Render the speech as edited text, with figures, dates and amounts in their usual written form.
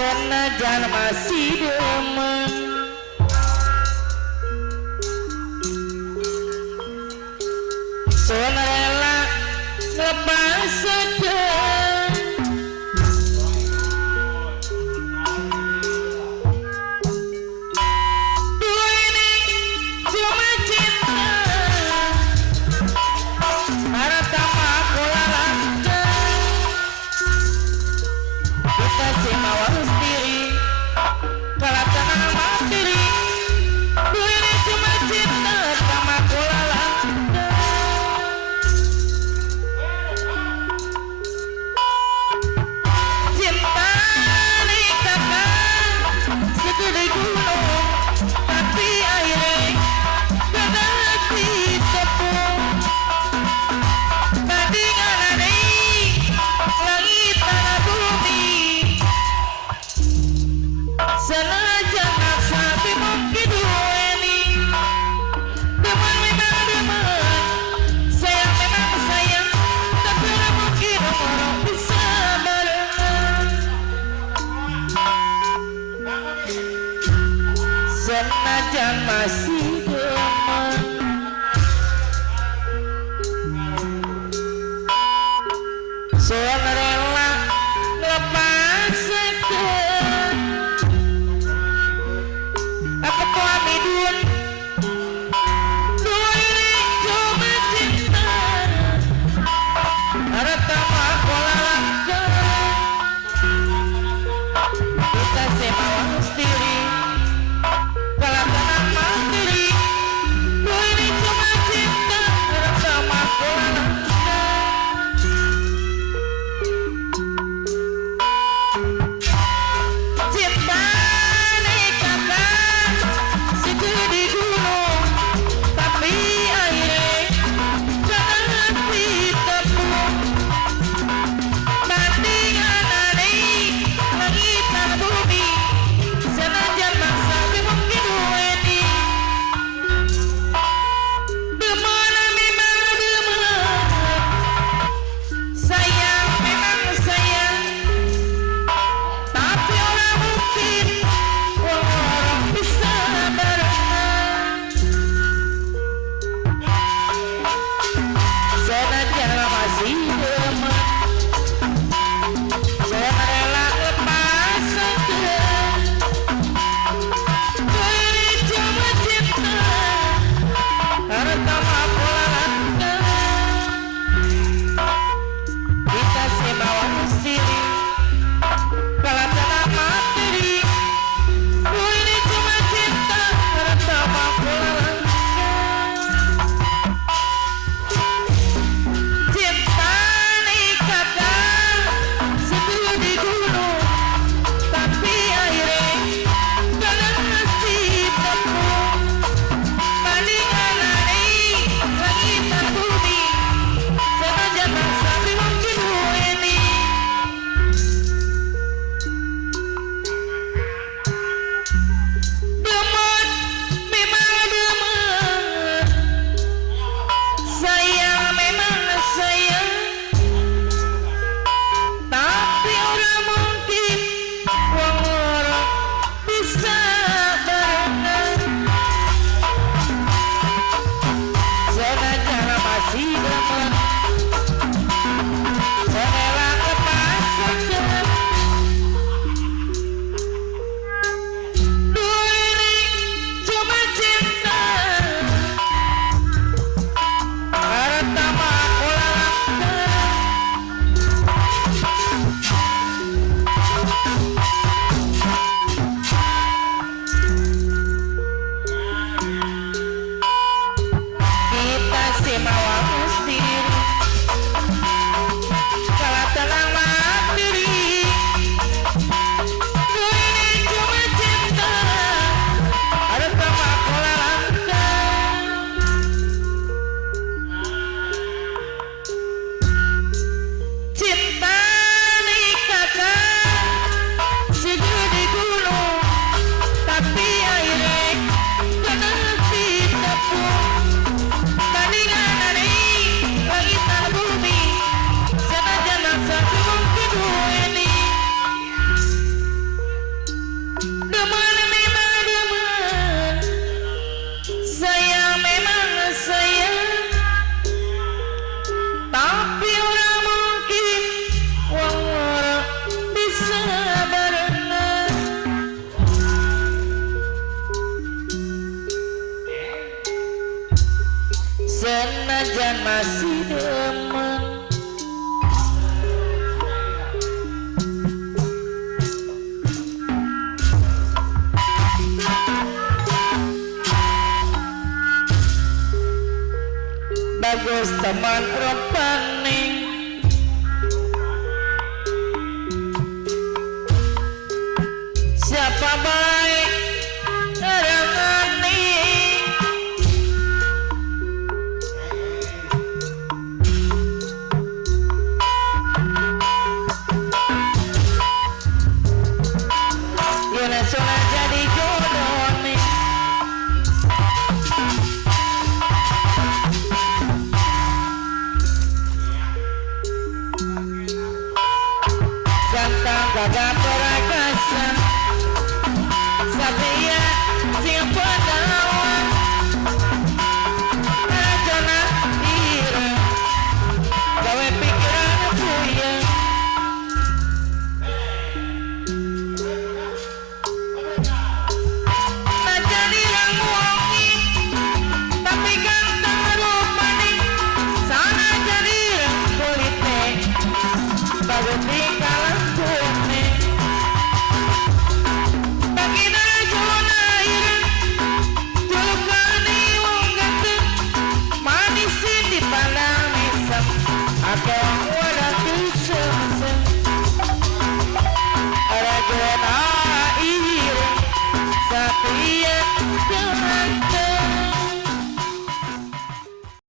senajan masih demen sun rela lepas sedang dua ini cuma cinta harta makola langkah kita si mawas diri kalau tanah mandiri dua ini cuma cinta sama kola langkah cinta nih kakak segede gunung tapi airnya gak hati tepung bandingan aneh langit tanah bumi senajan naksa bingung kedua ini demen memang demen sayang memang sayang tapi tak mungkin orang bisa barengan senajan masih demen sun rela lepas sedang apa tua midun dua ini cuma cinta harta makola langkah kita semawas diri kalau tanah mandiri dua ini cuma cinta harta makola langkah cinta nih kakak segede gunung tapi airnya jangan hati tepung bandingan aneh langit dan bumi masih demen. Bagus teman rupane, siapa baik ngerangani, yana sona jadi jodoh nih. Ganteng gagah perkasa, Satria sing penawan, ajana ira gawe pikiran puyeng. Najan irang wongi tapi ganteng rupane, sana jadi irang kulite bagus di kalang kune. Bagina jona irang julukani wong ganteng, manis di pandang mesem, akeh wadah tusem-sem. Ada jona irang Satria ganteng.